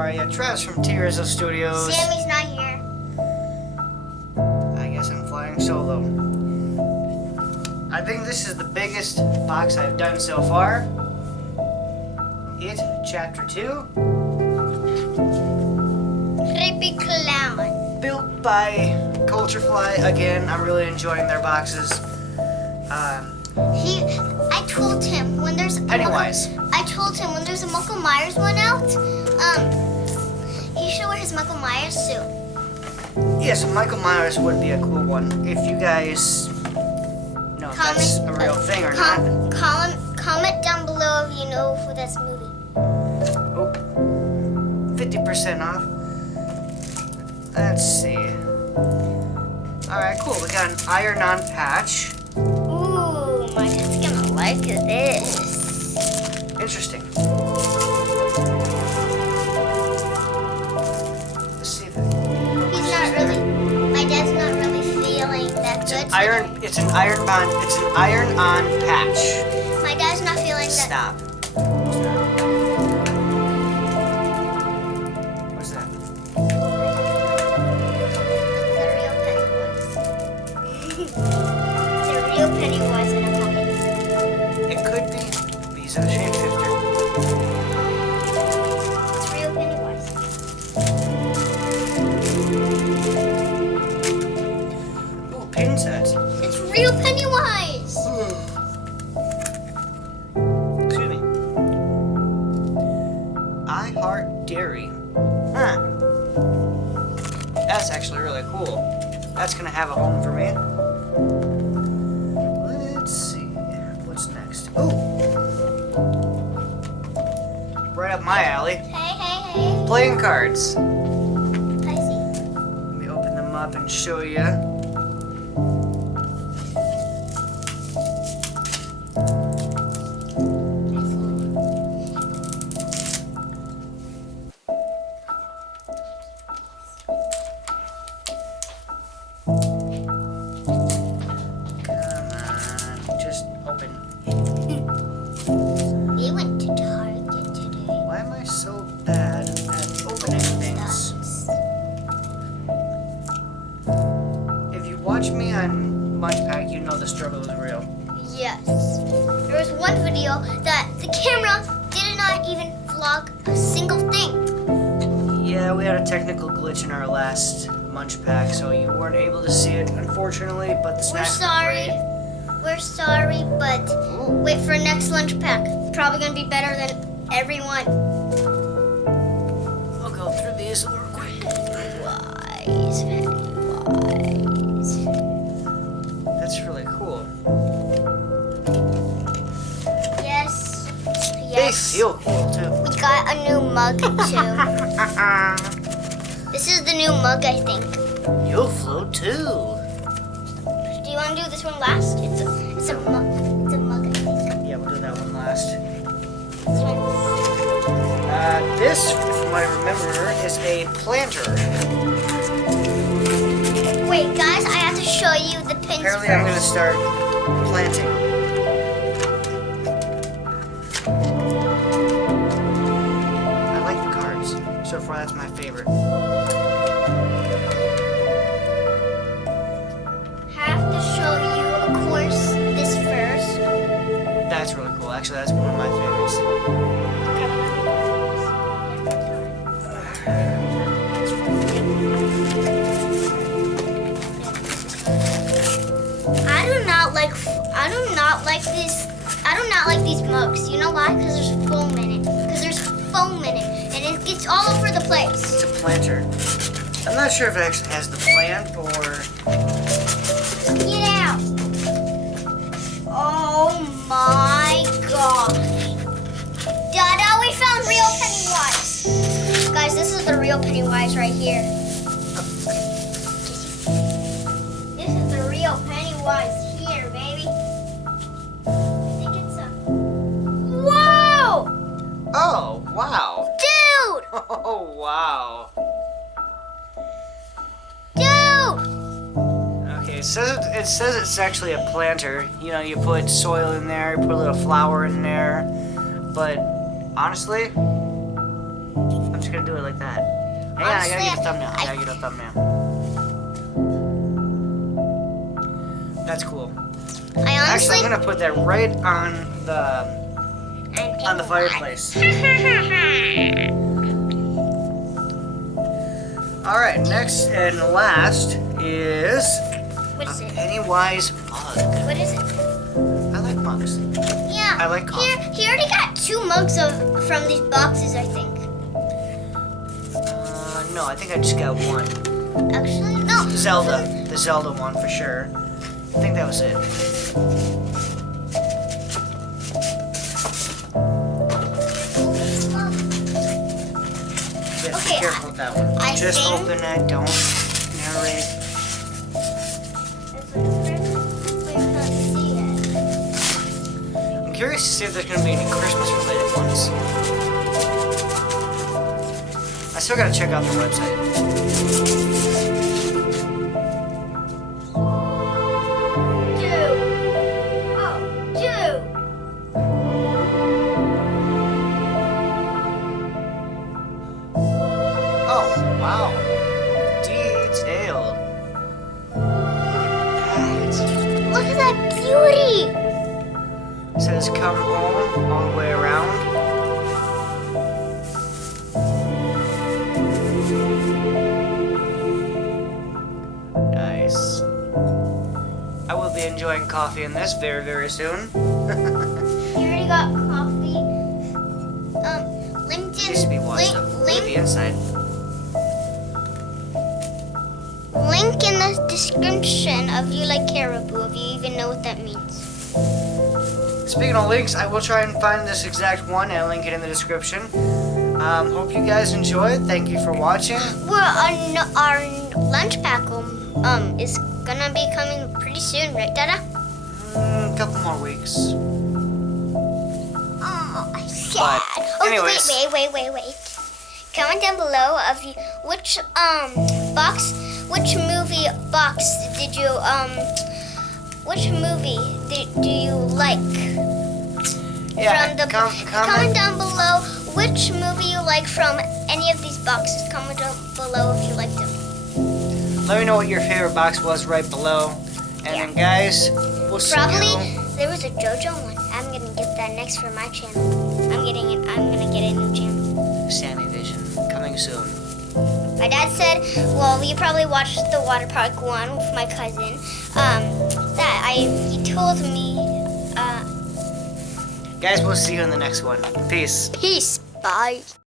are you? Travis from T-Rizzle Studios. Sammy's not here. I guess I'm flying solo. I think this is the biggest box I've done so far. It, Chapter 2. Creepy Clown. Built by Culturefly. Again, I'm really enjoying their boxes. I told him when there's Pennywise. I told him when there's a Michael Myers one out, he should wear his Michael Myers suit. Yes, Michael Myers would be a cool one. If you guys know if that's a real thing or not. Comment down below if you know who this movie. Oh, 50% off. Let's see. Alright, cool. We got an iron-on patch. Ooh, my dad's gonna like this. Interesting. Let's see if it... He's not really. My dad's not really feeling that good. It's an iron-on patch. My dad's not feeling that. Stop. What's that? The real Pennywise. The real Pennywise in a pumpkin. It could be. He's a shapeshifter. It's real Pennywise. Ooh, pin set. It's real Pennywise. Excuse me. I heart dairy. Huh. That's actually really cool. That's gonna have a home for me. Let's see. What's next? Oh! Right up my alley. Hey. Playing cards. I see. Let me open them up and show you. We went to Target today. Why am I so bad at opening things? If you watch me on Munch Pack, you know the struggle is real. Yes. There was one video that the camera did not even vlog a single thing. Yeah, we had a technical glitch in our last Munch Pack, so you weren't able to see it, unfortunately, but the We're snacks were sorry. great. We're sorry, but wait for next lunch pack. Probably gonna be better than everyone. I'll go through these real quick. Wise, Pennywise. That's really cool. Yes. They feel cool, too. We got a new mug too. This is the new mug, I think. You'll float, too. Do you want to do this one last? It's a mug. It's a mug, I think. Yeah, we'll do that one last. This one. This, from what I remember, is a planter. Wait, guys, I have to show you the pins Apparently, first. I'm going to start planting. I like the cards. So far, that's my favorite. Have to show you, of course, this first. That's really cool. Actually, that's one of my favorites. I do not like these mugs. You know why? Because there's foam in it. And it gets all over the place. It's a planter. I'm not sure if it actually has the plant or... Get out. Oh my gosh. Dada, we found real Pennywise. Guys, this is the real Pennywise right here. This is the real Pennywise here, baby. I think it's a... Whoa! Oh, wow. Dude! Oh, wow. Dude! Okay, it says it's actually a planter. You know, you put soil in there, you put a little flower in there. But honestly, I'm I'm just gonna do it like that. Hang on, I gotta get a thumbnail. I gotta get a thumbnail. That's cool. Actually, I'm gonna put that right on the fireplace. All right, next and last is What is it? Pennywise mug. What is it? I like mugs. Yeah. I like coffee. He already got 2 mugs from these boxes, I think. No, I think I just got one. Actually, no. Zelda, the Zelda one for sure. I think that was it. Yeah, Okay, be careful with that one. I Just think- open it, don't narrate. I'm curious to see if there's going to be any Christmas-related ones. I still got to check out the website. Oh, wow. Detailed. Look at that beauty! It says come home all the way around. Nice. I will be enjoying coffee in this very, very soon. You already got coffee. It used to be washed up. Look at the inside. Link in the description if you like caribou, if you even know what that means. Speaking of links, I will try and find this exact one and link it in the description. Hope you guys enjoyed. Thank you for watching. Our lunch pack is gonna be coming pretty soon, right, Dada? A couple more weeks. Oh, sad. But, anyways. Wait. Comment down below of you which movie box did you which movie do you like? Yeah, From the comment down below which movie you like from any of these boxes. Comment down below if you liked them. Let me know what your favorite box was right below. And then guys, we'll see Probably you. there was a JoJo one. I'm gonna get that next for my channel. I'm gonna get a new channel. Sandy Vision, coming soon. My dad said, well, you probably watched the water park one with my cousin. He told me. Guys, we'll see you in the next one. Peace. Peace. Bye.